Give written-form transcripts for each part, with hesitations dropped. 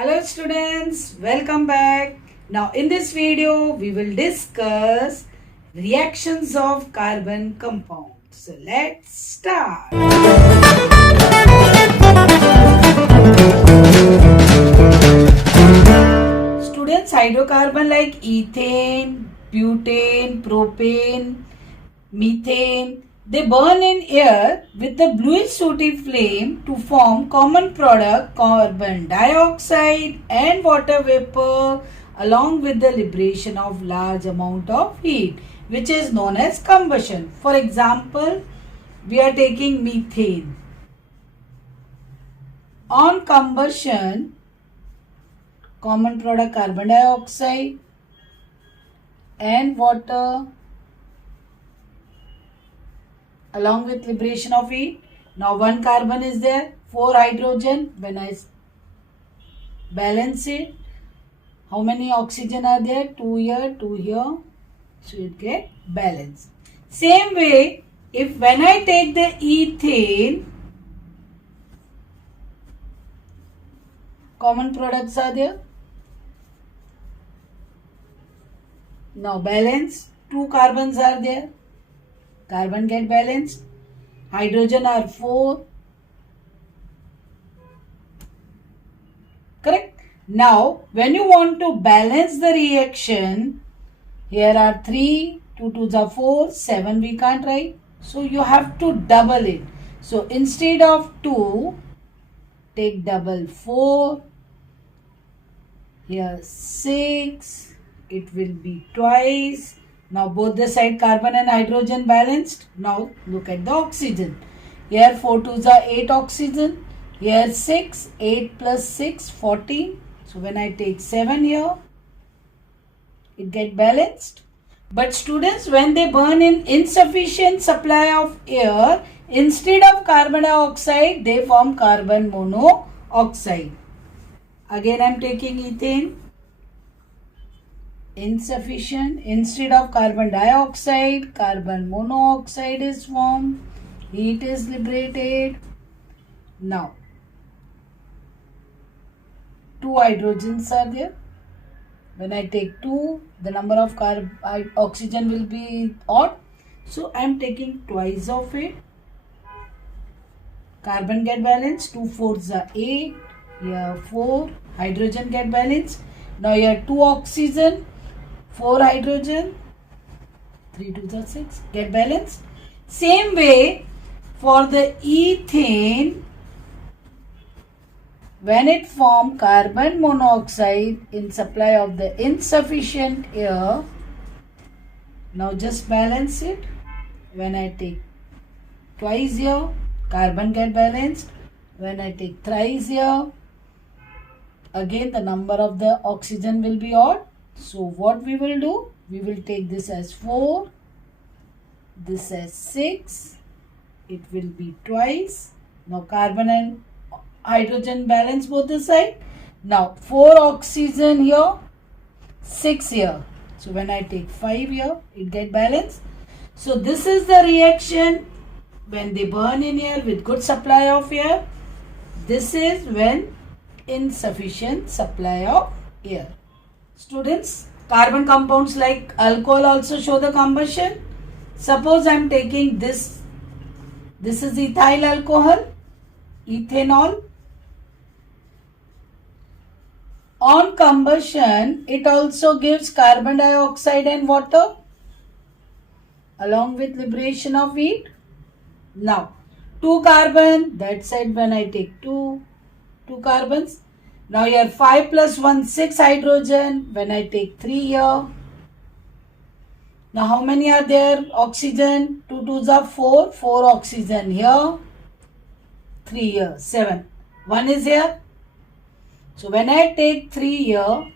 Hello students, welcome back. Now in this video we will discuss reactions of carbon compounds. So let's start. Students, hydrocarbon like ethane, butane, propane, methane, they burn in air with the bluish sooty flame to form common product carbon dioxide and water vapor along with the liberation of large amount of heat, which is known as combustion. For example, we are taking methane. On combustion, common product carbon dioxide and water along with liberation of heat. Now one carbon is there, 4 hydrogen. When I balance it, how many oxygen are there? 2 here, 2 here. So it get balanced. Same way, if when I take the ethane, common products are there. Now balance, 2 carbons are there. Carbon get balanced. Hydrogen are 4. Correct? Now, when you want to balance the reaction, here are 3, 2 2s are 4, 7 we can't write. So, you have to double it. So, instead of 2, take double 4. Here 6. It will be twice. Now both the side carbon and hydrogen balanced. Now look at the oxygen. Here 4 2s are 8 oxygen. Here 6. 8 plus 6, 14. So when I take 7 here, it get balanced. But students, when they burn in insufficient supply of air, instead of carbon dioxide, they form carbon monoxide. Again I am taking ethane. Insufficient, instead of carbon dioxide, carbon monoxide is formed, heat is liberated. Now 2 hydrogens are there. When I take 2, the number of oxygen will be odd, so I am taking twice of it. Carbon get balanced, 2 4s are 8, here 4, hydrogen get balanced. Now here 2 oxygen, 4 hydrogen, 3 2s are 6, get balanced. Same way for the ethane, when it form carbon monoxide in supply of the insufficient air, now just balance it. When I take twice here, carbon get balanced. When I take thrice here, again the number of the oxygen will be odd. So what we will do? We will take this as 4, this as 6. It will be twice. Now carbon and hydrogen balance both the side. Now 4 oxygen here, 6 here. So when I take 5 here, it get balanced. So this is the reaction when they burn in air with good supply of air. This is when insufficient supply of air. Students, carbon compounds like alcohol also show the combustion. Suppose I am taking this is ethyl alcohol, ethanol. On combustion, it also gives carbon dioxide and water along with liberation of heat. Now, 2 carbon, that side when I take 2 carbons. Now here 5 plus 1, 6 hydrogen. When I take 3 here. Now how many are there? Oxygen. 2 2s are 4. 4 oxygen here. 3 here. 7. 1 is here. So when I take 3 here,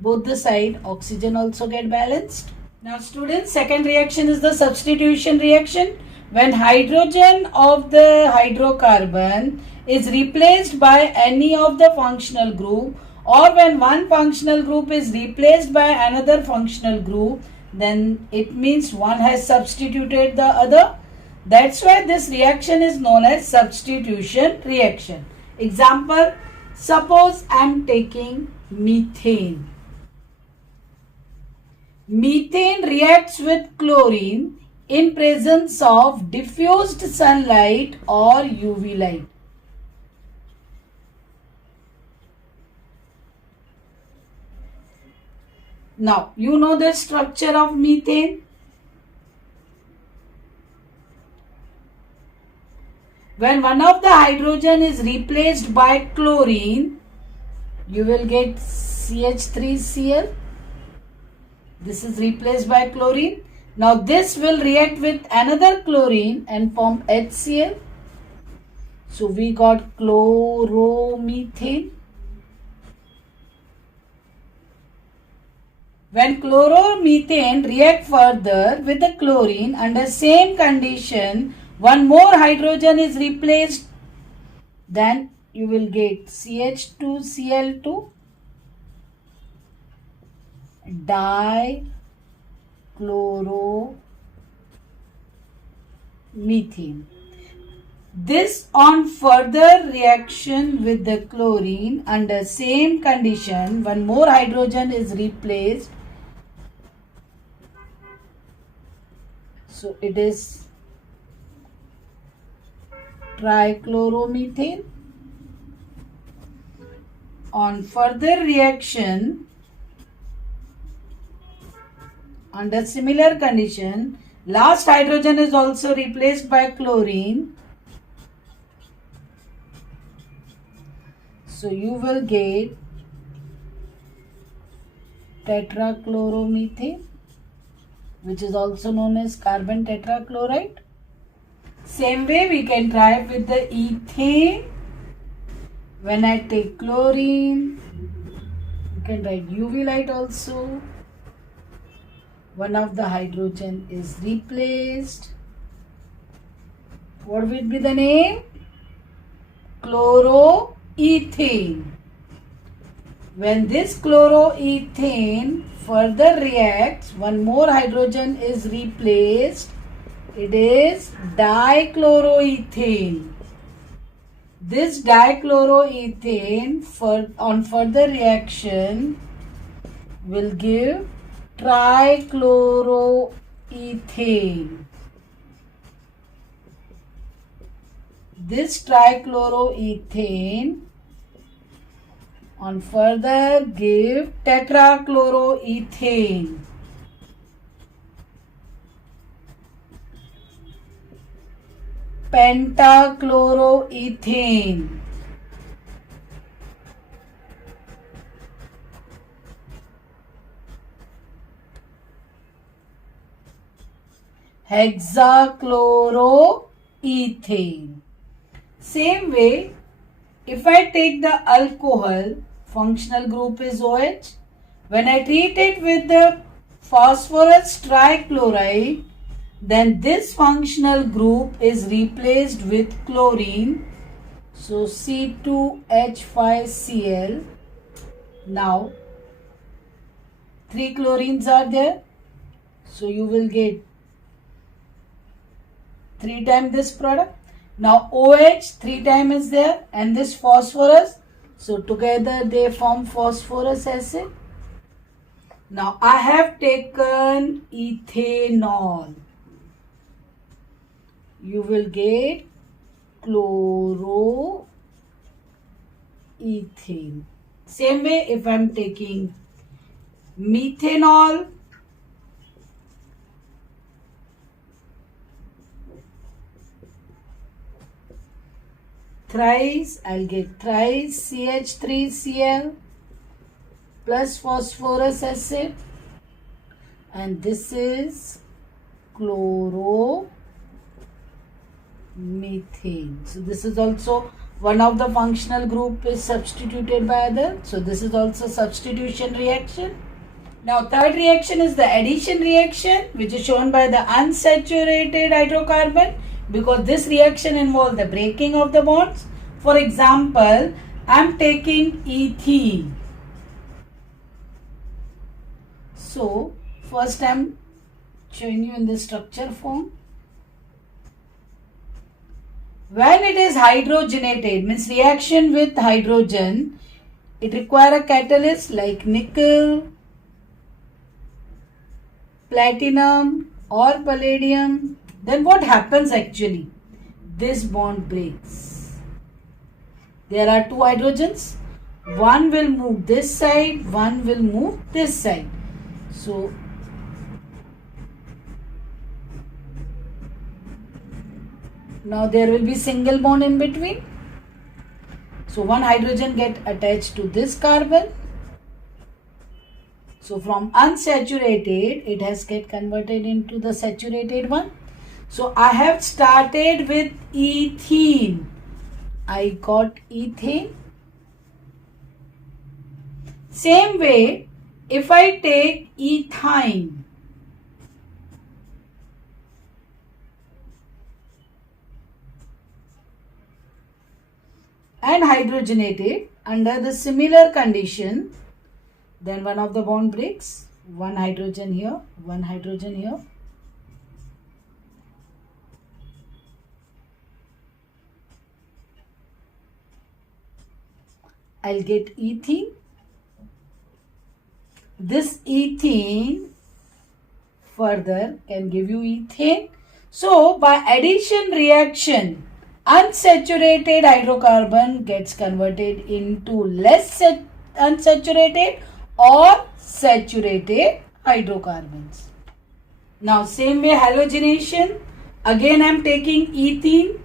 both the side oxygen also get balanced. Now students, second reaction is the substitution reaction. When hydrogen of the hydrocarbon is replaced by any of the functional group, or when one functional group is replaced by another functional group, then it means one has substituted the other. That's why this reaction is known as substitution reaction. Example, Suppose I am taking methane. Methane reacts with chlorine in presence of diffused sunlight or UV light. Now, you know the structure of methane. When one of the hydrogen is replaced by chlorine, you will get CH3Cl. This is replaced by chlorine. Now this will react with another chlorine and form HCl. So we got chloromethane. When chloromethane react further with the chlorine under same condition, one more hydrogen is replaced, then you will get CH2Cl2 dichloromethane. This on further reaction with the chlorine under same condition, one more hydrogen is replaced. So it is trichloromethane. On further reaction under similar condition, last hydrogen is also replaced by chlorine. So you will get tetrachloromethane, which is also known as carbon tetrachloride. Same way we can try with the ethane. When I take chlorine, you can write UV light also. One of the hydrogen is replaced. What will be the name? Chloroethane. When this chloroethane further reacts, one more hydrogen is replaced. It is dichloroethane. This dichloroethane on further reaction will give trichloroethane. This trichloroethane on further give tetrachloroethane. Pentachloroethane. Hexachloroethane. Same way, if I take the alcohol, functional group is OH. When I treat it with the phosphorus trichloride, then this functional group is replaced with chlorine. So C2H5Cl. Now 3 chlorines are there. So you will get 3 times this product. Now OH 3 times is there and this phosphorus. So together they form phosphorus acid. Now I have taken ethanol. You will get chloroethane. Same way if I am taking methanol, thrice, I'll get thrice CH3Cl plus phosphorus acid, and this is chloromethane. So this is also one of the functional group is substituted by other. So this is also substitution reaction. Now third reaction is the addition reaction, which is shown by the unsaturated hydrocarbon, because this reaction involves the breaking of the bonds. For example, I am taking ethene. So first I am showing you in the structure form. When it is hydrogenated, means reaction with hydrogen, it require a catalyst like nickel, platinum or palladium. Then what happens actually? This bond breaks. There are two hydrogens. One will move this side, one will move this side. So now there will be single bond in between. So one hydrogen get attached to this carbon. So from unsaturated, it has get converted into the saturated one. So I have started with ethene. I got ethane. Same way, if I take ethyne, and hydrogenate it under the similar condition, then one of the bond breaks, one hydrogen here, one hydrogen here. I'll get ethene. This ethene further can give you ethane. So by addition reaction, unsaturated hydrocarbon gets converted into less unsaturated or saturated hydrocarbons. Now same way halogenation, again I am taking ethene.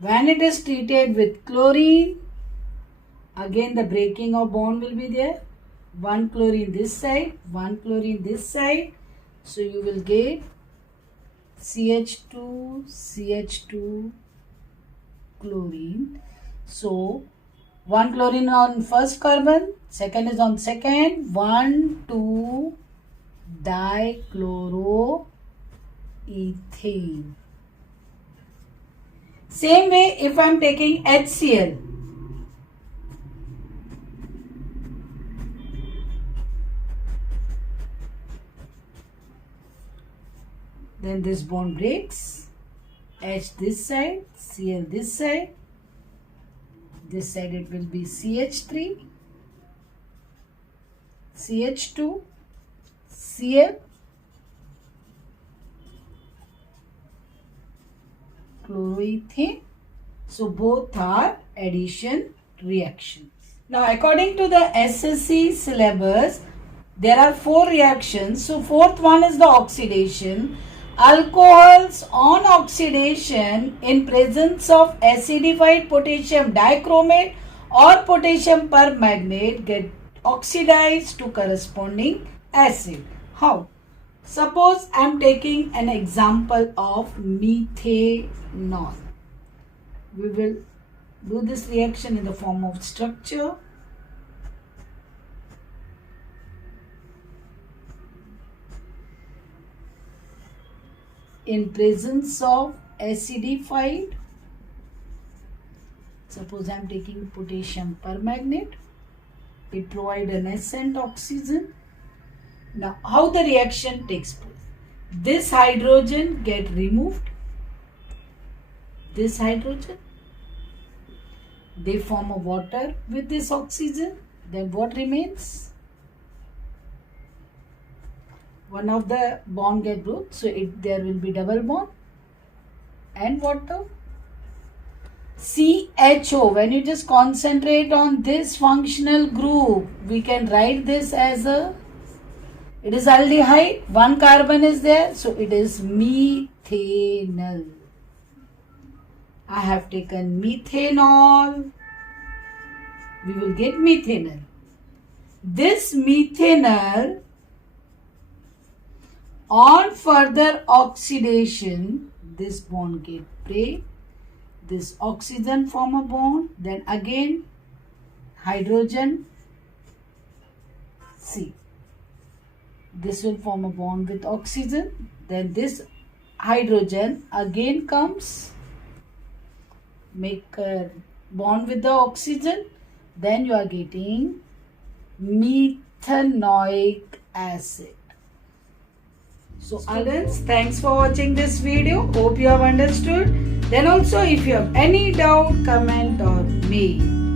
When it is treated with chlorine, again the breaking of bond will be there. One chlorine this side, one chlorine this side. So you will get CH2, CH2 chlorine. So one chlorine on first carbon, second is on second, 1, 2 dichloroethane. Same way if I am taking HCl, then this bond breaks, H this side, Cl this side it will be CH3, CH2, Cl, chloroethane. So both are addition reactions. Now according to the SSC syllabus, there are 4 reactions. So fourth one is the oxidation. Alcohols on oxidation in presence of acidified potassium dichromate or potassium permanganate get oxidized to corresponding acid. How? Suppose I am taking an example of methanol. We will do this reaction in the form of structure. In presence of acidified, suppose I am taking potassium permanganate, it provides a nascent oxygen. Now how the reaction takes place? This hydrogen get removed, this hydrogen, they form a water with this oxygen. Then what remains? One of the bond get broke, so there will be double bond and water. CHO, when you just concentrate on this functional group, we can write this as a, it is aldehyde, one carbon is there, so it is methanol. I have taken methanol, we will get methanol. This methanol, on further oxidation, this bond get break, this oxygen form a bond, then again hydrogen C. This will form a bond with oxygen, then this hydrogen again comes, make a bond with the oxygen, then you are getting methanoic acid. So students, thanks for watching this video. Hope you have understood. Then also if you have any doubt, comment or mail.